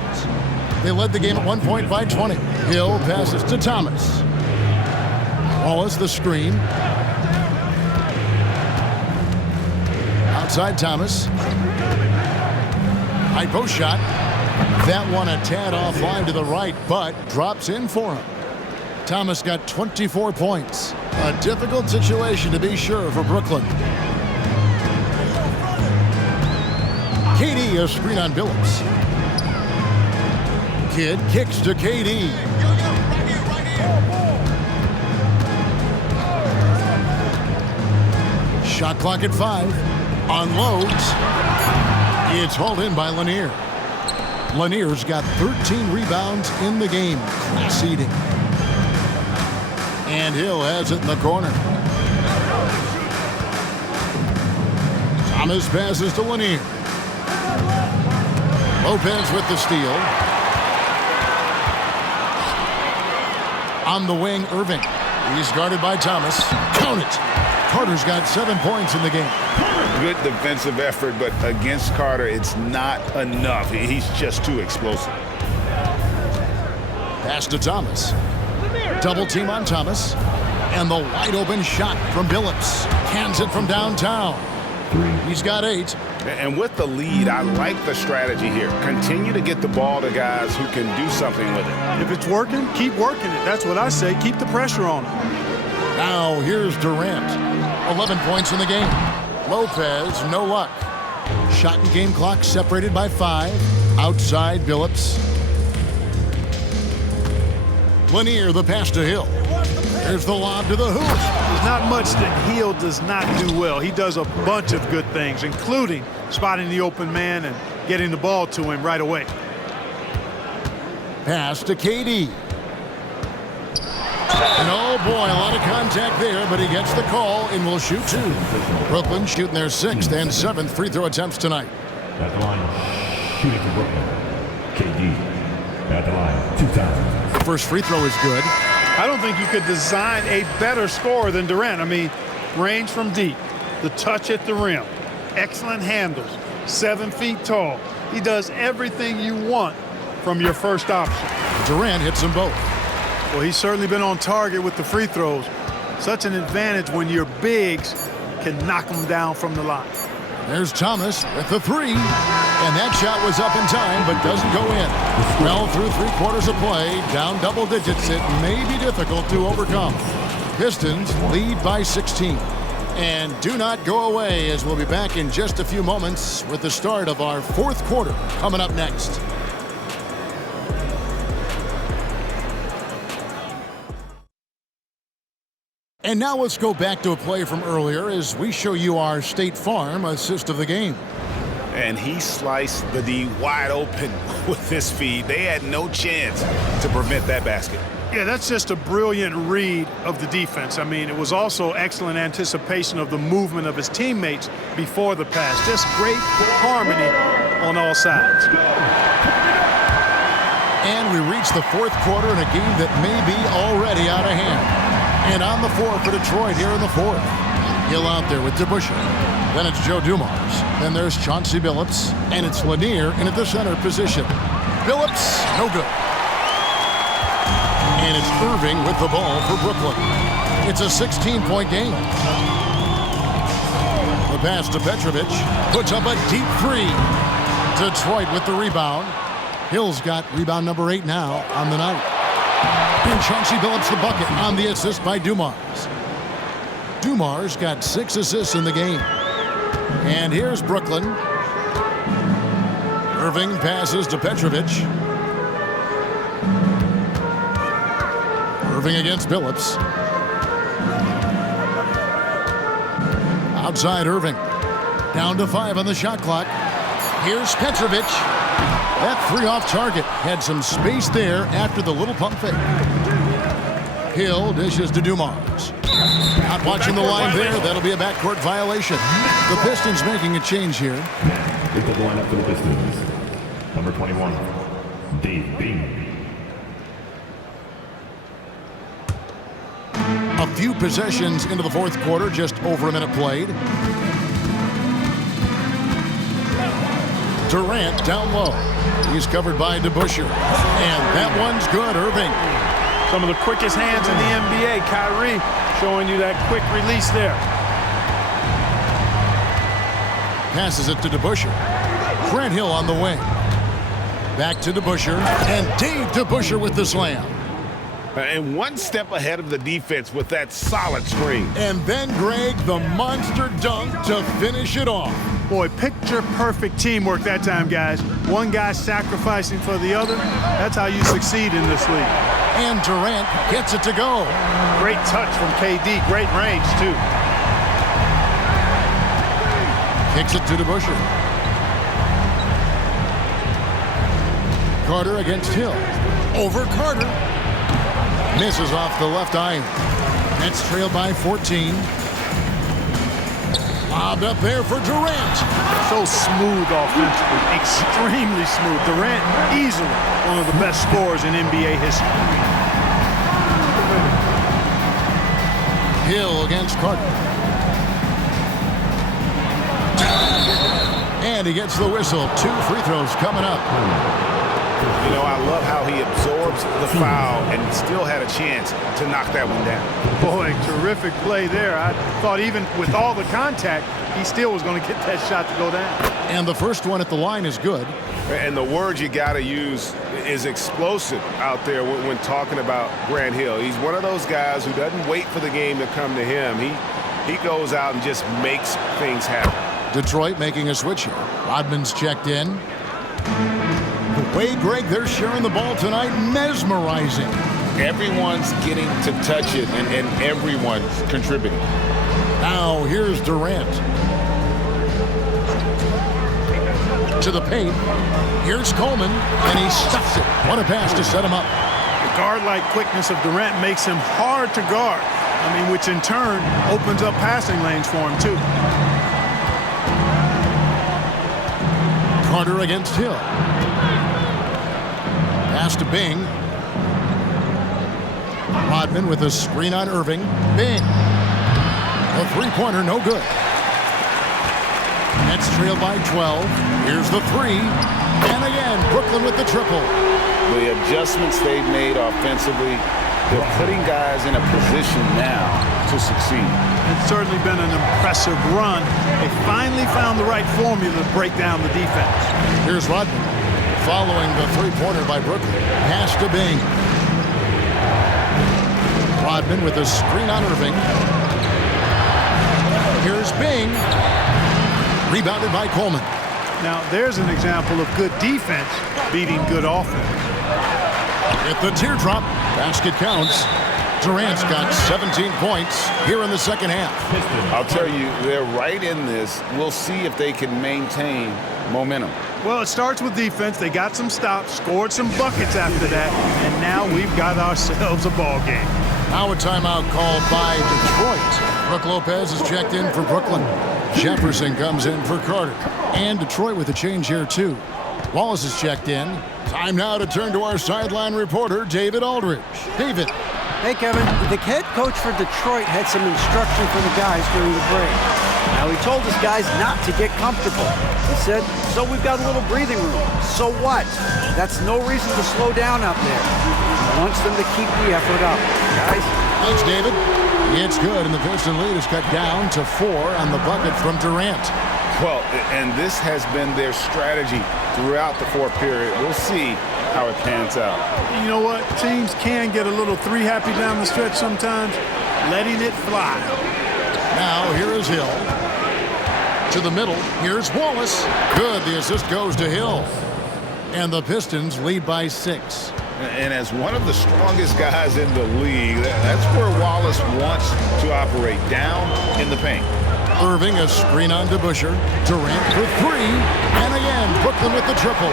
They led the game at 1 point by 20. Hill passes to Thomas. Wallace the screen. Outside Thomas. High post shot. That one a tad offline to the right, but drops in for him. Thomas got 24 points. A difficult situation to be sure for Brooklyn. KD a screen on Billups. Kidd kicks to KD. Shot clock at 5. Unloads. It's hauled in by Lanier. Lanier's got 13 rebounds in the game. Class eating. And Hill has it in the corner. Thomas passes to Lanier. Lopez with the steal. On the wing, Irving. He's guarded by Thomas. Count it. Carter's got 7 points in the game. Good defensive effort, but against Carter, it's not enough. He's just too explosive. Pass to Thomas. Double team on Thomas. And the wide open shot from Billups. Cans it from downtown. He's got 8. And with the lead, I like the strategy here. Continue to get the ball to guys who can do something with it. If it's working, keep working it. That's what I say. Keep the pressure on him. Now here's Durant. 11 points in the game. Lopez, no luck. Shot and game clock separated by 5. Outside Billups. Lanier, the pass to Hill. There's the lob to the hoop. There's not much that Hill does not do well. He does a bunch of good things, including spotting the open man and getting the ball to him right away. Pass to KD. And oh boy, a lot of contact there, but he gets the call and will shoot two. Brooklyn shooting their 6th and 7th free throw attempts tonight. At the line, shooting for Brooklyn. KD at the line 2 times. First free throw is good. I don't think you could design a better scorer than Durant. I mean, range from deep, the touch at the rim, excellent handles, 7 feet tall. He does everything you want from your first option. Durant hits them both. Well, he's certainly been on target with the free throws. Such an advantage when your bigs can knock them down from the line. There's Thomas with the 3. And that shot was up in time, but doesn't go in. Well, through 3/4 of play, down double digits, it may be difficult to overcome. Pistons lead by 16. And do not go away, as we'll be back in just a few moments with the start of our 4th quarter coming up next. And now let's go back to a play from earlier as we show you our State Farm assist of the game. And he sliced the D wide open with his feed. They had no chance to prevent that basket. Yeah, that's just a brilliant read of the defense. I mean, it was also excellent anticipation of the movement of his teammates before the pass. Just great harmony on all sides. And we reach the 4th quarter in a game that may be already out of hand. And on the floor for Detroit here in the 4th. Hill out there with DeBusschere. Then it's Joe Dumars. Then there's Chauncey Billups. And it's Lanier in at the center position. Billups, no good. And it's Irving with the ball for Brooklyn. It's a 16-point game. The pass to Petrovic. Puts up a deep 3. Detroit with the rebound. Hill's got rebound number 8 now on the night. And Chauncey Billups the bucket on the assist by Dumars. Dumars got 6 assists in the game. And here's Brooklyn. Irving passes to Petrovic. Irving against Billups. Outside Irving. Down to 5 on the shot clock. Here's Petrovic. That 3 off target. Had some space there after the little pump fake. Hill dishes to Dumars. Not watching the line there. That'll be a backcourt violation. The Pistons making a change here. Into the lineup for the Pistons. Number 21, Dave Beam. A few possessions into the 4th quarter. Just over a minute played. Durant down low. He's covered by DeBusschere. And that one's good, Irving. Some of the quickest hands in the NBA. Kyrie showing you that quick release there. Passes it to DeBusschere. Grant Hill on the wing. Back to DeBusschere. And Dave DeBusschere with the slam. And one step ahead of the defense with that solid screen. And then Greg, the monster dunk to finish it off. Boy, picture-perfect teamwork that time, guys. One guy sacrificing for the other. That's how you succeed in this league. And Durant gets it to go. Great touch from KD. Great range, too. Kicks it to DeBusschere. Carter against Hill. Over Carter. Misses off the left iron. Nets trailed by 14. Lobbed up there for Durant. So smooth offensively. Extremely smooth. Durant, easily one of the best scorers in NBA history. Hill against Carter. And he gets the whistle. 2 free throws coming up. You know, I love how he absorbs the foul and still had a chance to knock that one down. Boy, terrific play there. I thought even with all the contact, he still was going to get that shot to go down. And the first one at the line is good. And the word you got to use is explosive out there when talking about Grant Hill. He's one of those guys who doesn't wait for the game to come to him. He goes out and just makes things happen. Detroit making a switch here. Rodman's checked in. The way, Greg, they're sharing the ball tonight, mesmerizing. Everyone's getting to touch it, and everyone's contributing. Now here's Durant. To the paint. Here's Coleman, and he stuffs it. What a pass to set him up. guard-like quickness of Durant makes him hard to guard. I mean, which in turn opens up passing lanes for him, too. Carter against Hill. Pass to Bing. Rodman with a screen on Irving. Bing. A three-pointer, no good. Nets trail by 12. Here's the three. And again, Brooklyn with the triple. The adjustments they've made offensively, they're putting guys in a position now to succeed. It's certainly been an impressive run. They finally found the right formula to break down the defense. Here's Rodman following the three-pointer by Brooklyn. Pass to Bing. Rodman with a screen on Irving. Here's Bing. Rebounded by Coleman. Now, there's an example of good defense beating good offense. At the teardrop, basket counts. Durant's got 17 points here in the second half. I'll tell you, they're right in this. We'll see if they can maintain momentum. Well, it starts with defense. They got some stops, scored some buckets after that, and now we've got ourselves a ball game. Now a timeout called by Detroit. Brook Lopez is checked in for Brooklyn. Jefferson comes in for Carter. And Detroit with a change here, too. Wallace is checked in. Time now to turn to our sideline reporter, David Aldridge. David. Hey, Kevin, the head coach for Detroit had some instruction for the guys during the break. Now, he told his guys not to get comfortable. He said, so we've got a little breathing room. So what? That's no reason to slow down out there. He wants them to keep the effort up. Guys? Thanks, David. It's good, and the Piston lead is cut down to 4 on the bucket from Durant. Well, and this has been their strategy throughout the fourth period. We'll see how it pans out. You know what? Teams can get a little three-happy down the stretch sometimes, letting it fly. Now, here is Hill. To the middle, here's Wallace. Good, the assist goes to Hill. And the Pistons lead by 6. And as one of the strongest guys in the league, that's where Wallace wants to operate, down in the paint. Irving a screen on to Busher. Durant for 3. And again, Brooklyn with the triple.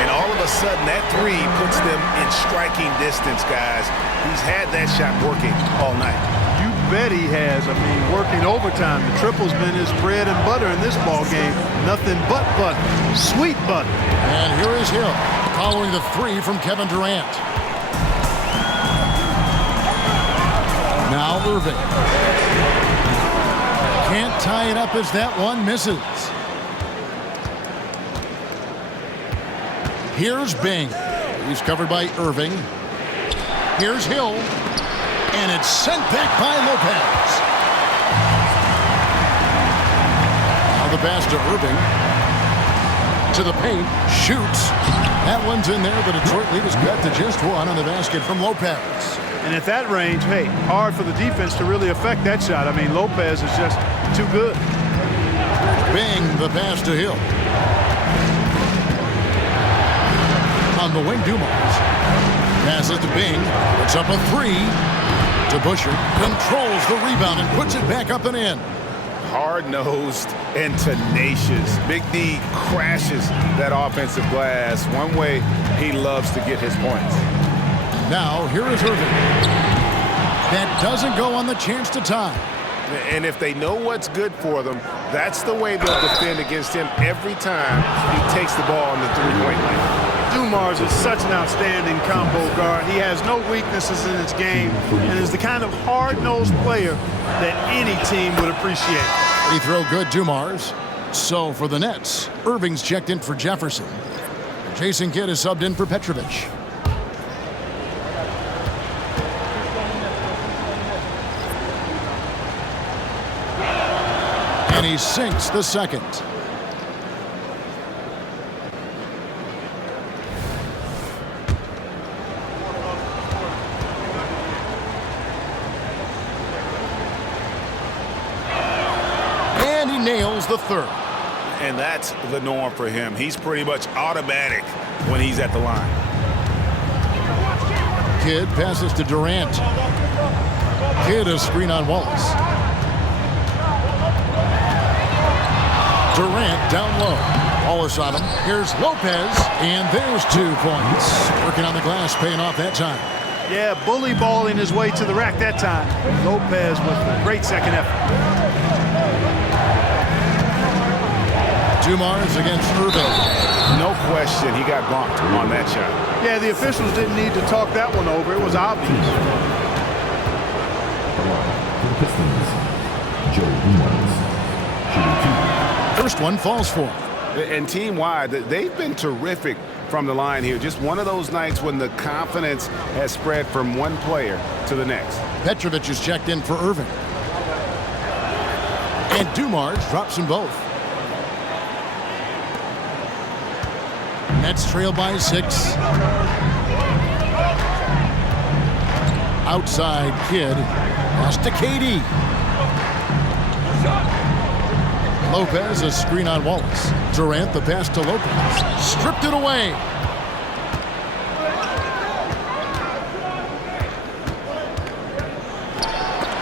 And all of a sudden, that three puts them in striking distance, guys. He's had that shot working all night. You bet he has. I mean, working overtime. The triple's been his bread and butter in this ball game. Nothing but butter. Sweet butter. And here is Hill, following the 3 from Kevin Durant. Now Irving. Can't tie it up as that one misses. Here's Bing. He's covered by Irving. Here's Hill. And it's sent back by Lopez. Now the pass to Irving. To the paint. Shoots. That one's in there. The Detroit lead is cut to just 1 on the basket from Lopez. And at that range, hey, hard for the defense to really affect that shot. I mean, Lopez is just too good. Bing, the pass to Hill. On the wing, Dumars. Passes to Bing. Puts up a 3. To Busher. Controls the rebound and puts it back up and in. Hard-nosed and tenacious. Big D crashes that offensive glass. One way he loves to get his points. Now, here is Irving. That doesn't go on the chance to tie. And if they know what's good for them, that's the way they'll defend against him every time he takes the ball in the three-point line. Dumars is such an outstanding combo guard. He has no weaknesses in his game and is the kind of hard-nosed player that any team would appreciate. Free throw good, Dumars. So for the Nets, Irving's checked in for Jefferson. Jason Kidd is subbed in for Petrovic. And he sinks the second. And he nails the third. And that's the norm for him. He's pretty much automatic when he's at the line. Kidd passes to Durant. Kidd a screen on Wallace. Durant down low. Wallace on him. Here's Lopez. And there's 2 points. Working on the glass, paying off that time. Yeah, bully balling his way to the rack that time. Lopez with a great second effort. Dumars against Irving. No question, he got bumped on that shot. Yeah, the officials didn't need to talk that one over. It was obvious. For the Pistons, Joe Dumars, shooting 2. First one falls for him. And team-wide, they've been terrific from the line here. Just one of those nights when the confidence has spread from one player to the next. Petrovic is checked in for Irving. And Dumars drops them both. Nets trail by 6. Outside Kidd. Pass to KD. Lopez, a screen on Wallace. Durant, the pass to Lopez. Stripped it away.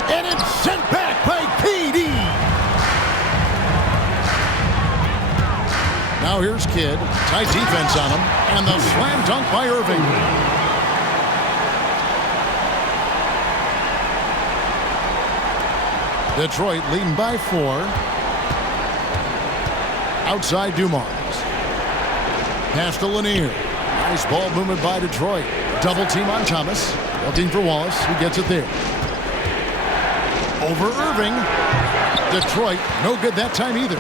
And it's sent back by KD. Now here's Kidd. Tight defense on him. And the slam dunk by Irving. Detroit leading by 4. Outside Dumars. Pass to Lanier. Nice ball movement by Detroit. Double team on Thomas. Looking for Wallace, who gets it there. Over Irving. Detroit, no good that time either.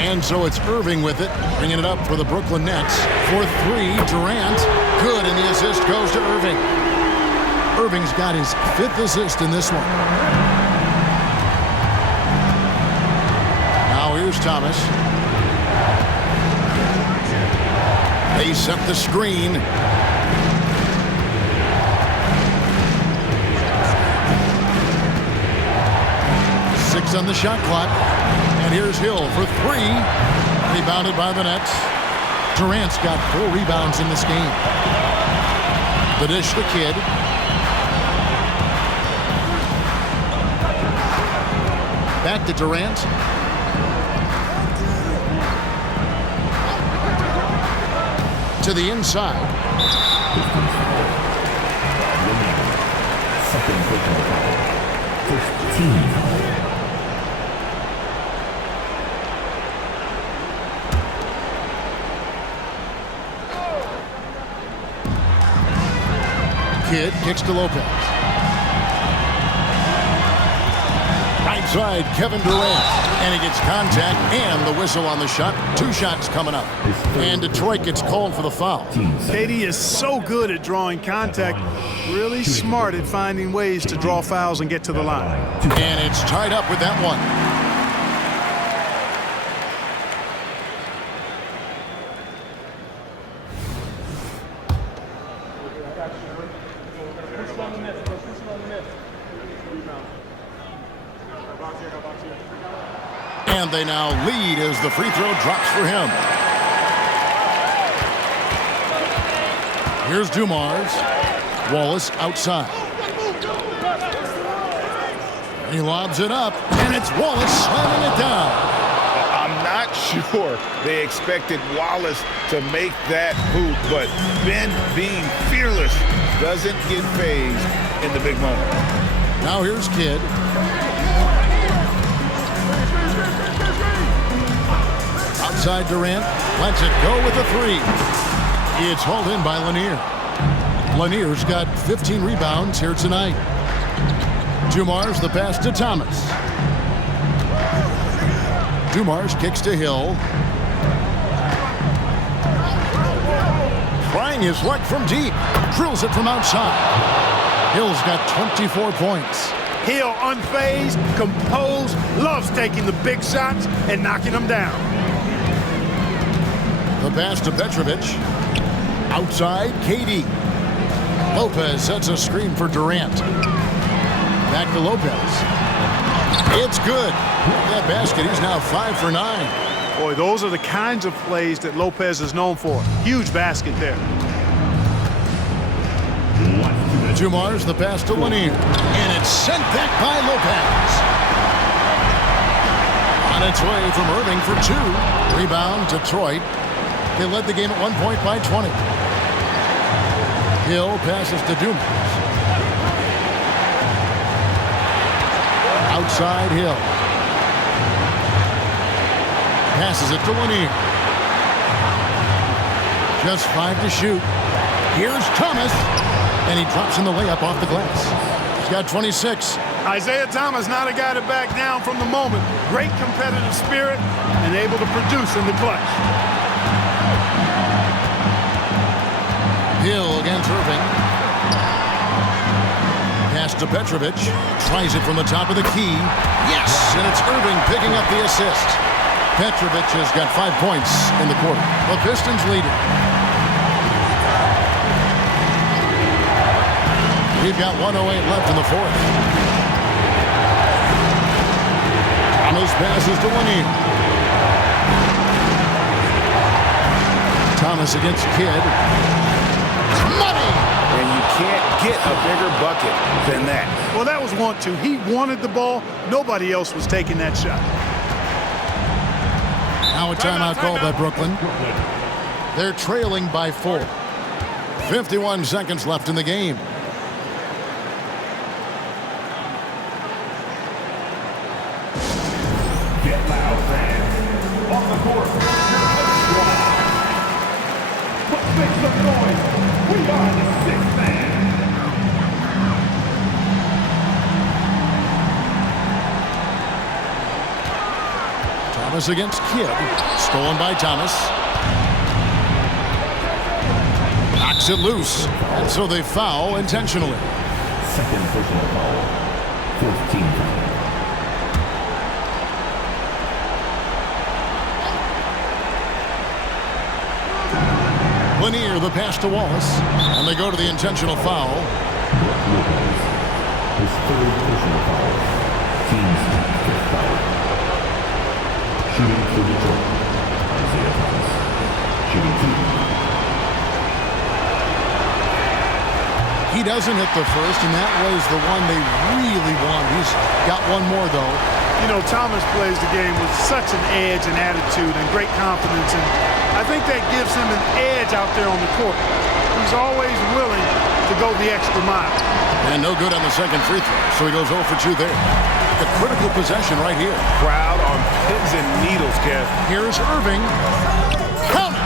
And so it's Irving with it, bringing it up for the Brooklyn Nets. For 3, Durant. Good, and the assist goes to Irving. Irving's got his 5th assist in this one. Now here's Thomas. They set the screen. Six on the shot clock. And here's Hill for 3. Rebounded by the Nets. Durant's got 4 rebounds in this game. The dish to Kidd. Back to Durant. To the inside. Second personal foul. 15. Kidd kicks to Lopez. Right side, Kevin Durant. And he gets contact and the whistle on the shot. 2 shots coming up. And Detroit gets called for the foul. KD is so good at drawing contact. Really smart at finding ways to draw fouls and get to the line. And it's tied up with that one. And they now lead as the free throw drops for him. Here's Dumars. Wallace outside. He lobs it up, and it's Wallace slamming it down. I'm not sure they expected Wallace to make that hoop, but Ben, being fearless, doesn't get phased in the big moment. Now here's Kidd. Outside Durant, lets it go with a 3. It's hauled in by Lanier. Lanier's got 15 rebounds here tonight. Dumars the pass to Thomas. Dumars kicks to Hill. Trying his luck from deep. Drills it from outside. Hill's got 24 points. Hill unfazed, composed, loves taking the big shots and knocking them down. The pass to Petrovic. Outside, KD. Lopez sets a screen for Durant. Back to Lopez. It's good. That basket, he's now 5 for 9. Boy, those are the kinds of plays that Lopez is known for. Huge basket there. Dumars the pass to Lanier. And it's sent back by Lopez. On its way from Irving for 2. Rebound, Detroit. They led the game at one point by 20. Hill passes to Dumars. Outside Hill. Passes it to Lanier. Just 5 to shoot. Here's Thomas. And he drops in the layup off the glass. He's got 26. Isaiah Thomas, not a guy to back down from the moment. Great competitive spirit and able to produce in the clutch. Hill against Irving. Pass to Petrovic. Tries it from the top of the key. Yes! And it's Irving picking up the assist. Petrovic has got 5 points in the quarter. The Pistons lead it. We've got 1:08 left in the fourth. Thomas passes to Lanier. Thomas against Kidd. Money! And you can't get a bigger bucket than that. Well, that was 1-2. He wanted the ball. Nobody else was taking that shot. Now a timeout called by Brooklyn. They're trailing by 4. 51 seconds left in the game. Get loud, fans. On the court, let's make some noise. We are the 6th man. Thomas against Kidd. Stolen by Thomas. Knocks it loose. And so they foul intentionally. Second personal foul. 4th team foul. Lanier, the pass to Wallace. And they go to the intentional foul. His 3rd personal foul. Team's 5th foul. Shooting for Detroit. Isaiah Thomas. Shooting 2. He doesn't hit the first, and that was the one they really want. He's got one more, though. You know, Thomas plays the game with such an edge and attitude and great confidence, and I think that gives him an edge out there on the court. He's always willing to go the extra mile. And no good on the second free throw, so he goes 0 for 2 there. The critical possession right here. Crowd on pins and needles, Kev. Here's Irving. Count it!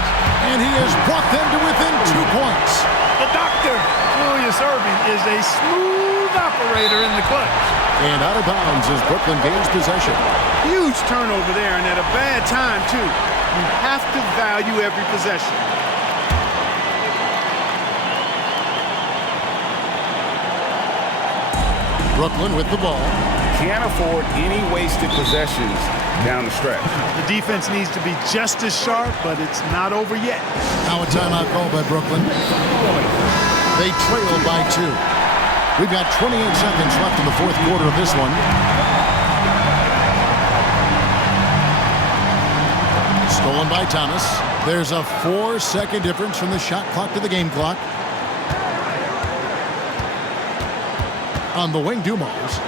And he has brought them to within 2 points. The doctor, Julius Irving, is a smooth operator in the clutch. And out of bounds as Brooklyn gains possession. Huge turnover there, and at a bad time, too. You have to value every possession. Brooklyn with the ball. Can't afford any wasted possessions down the stretch. The defense needs to be just as sharp, but it's not over yet. Now a timeout called by Brooklyn. They trail by 2. We've got 28 seconds left in the fourth quarter of this one. Stolen by Thomas. There's a 4-second difference from the shot clock to the game clock. On the wing, Dumars.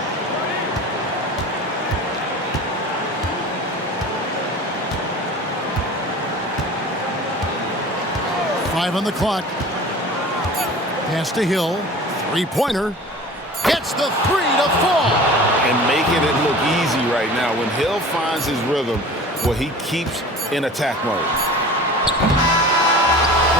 Five on the clock. Pass to Hill. Three-pointer. Gets the 3 to fall. And making it look easy right now. When Hill finds his rhythm, well, he keeps in attack mode.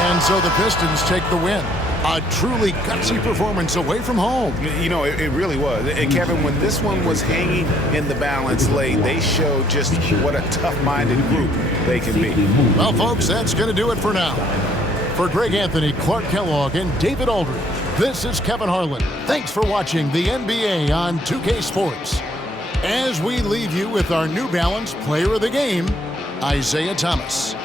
And so the Pistons take the win. A truly gutsy performance away from home. You know, it really was. And Kevin, when this one was hanging in the balance late, they showed just what a tough-minded group they can be. Well, folks, that's going to do it for now. For Greg Anthony, Clark Kellogg, and David Aldridge, this is Kevin Harlan. Thanks for watching the NBA on 2K Sports. As we leave you with our New Balance Player of the Game, Isaiah Thomas.